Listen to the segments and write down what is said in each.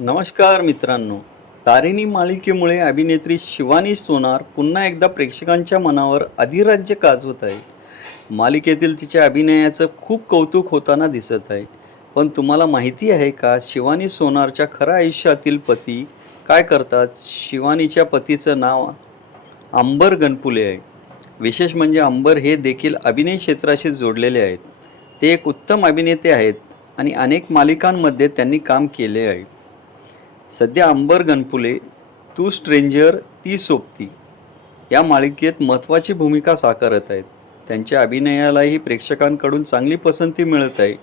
नमस्कार मित्रांनो. तारिणी मालिकेमुळे अभिनेत्री शिवानी सोनार पुन्हा एकदा प्रेक्षकांच्या मनावर अधिराज्य गाजवत आहे. मालिकेतील तिच्या अभिनयाचं खूप कौतुक होताना दिसत आहे. पण तुम्हाला माहिती आहे का, शिवानी सोनारच्या खऱ्या आयुष्यातील पती काय करतात? शिवानीच्या पतीचं नाव अंबर गणपुले आहे. विशेष म्हणजे अंबर हे देखील अभिनय क्षेत्राशी जोडलेले आहेत. ते एक उत्तम अभिनेते आहेत आणि अनेक मालिकांमध्ये त्यांनी काम केले आहे. सध्या अंबर गणपुले तू स्ट्रेंजर ती सोबती या मालिकेत महत्त्वाची भूमिका साकारत आहेत. त्यांच्या अभिनयालाही प्रेक्षकांकडून चांगली पसंती मिळत आहे.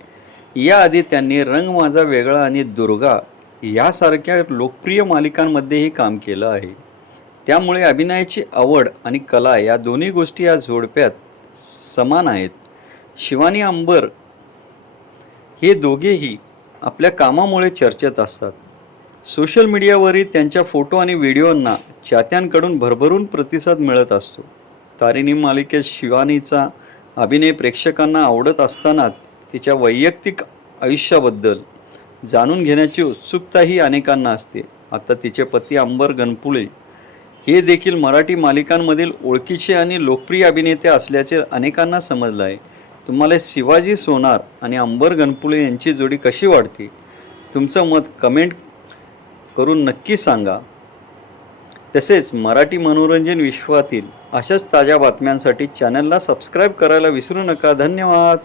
याआधी त्यांनी रंग माझा वेगळा आणि दुर्गा यासारख्या लोकप्रिय मालिकांमध्येही काम केलं आहे. त्यामुळे अभिनयाची आवड आणि कला या दोन्ही गोष्टी या जोडप्यात समान आहेत. शिवानी अंबर हे दोघेही आपल्या कामामुळे चर्चेत असतात. सोशल मीडियावरील त्यांच्या फोटो आणि व्हिडिओंना चाहत्यांकडून भरभरून प्रतिसाद मिळत असतो. तारिणी मालिकेत शिवानीचा अभिनय प्रेक्षकांना आवडत असतानाच तिच्या वैयक्तिक आयुष्याबद्दल जाणून घेण्याची उत्सुकताही अनेकांना असते. आता तिचे पती अंबर गणपुले हे देखील मराठी मालिकांमधील ओळखीचे आणि लोकप्रिय अभिनेते असल्याचे अनेकांना समजलं आहे. तुम्हाला शिवाजी सोनार आणि अंबर गणपुले यांची जोडी कशी वाटते? तुमचं मत कमेंट करून नक्की सांगा. तसेच मराठी मनोरंजन विश्वातील अशाच ताज्या बातम्यांसाठी चॅनलला सबस्क्राईब करायला विसरू नका. धन्यवाद.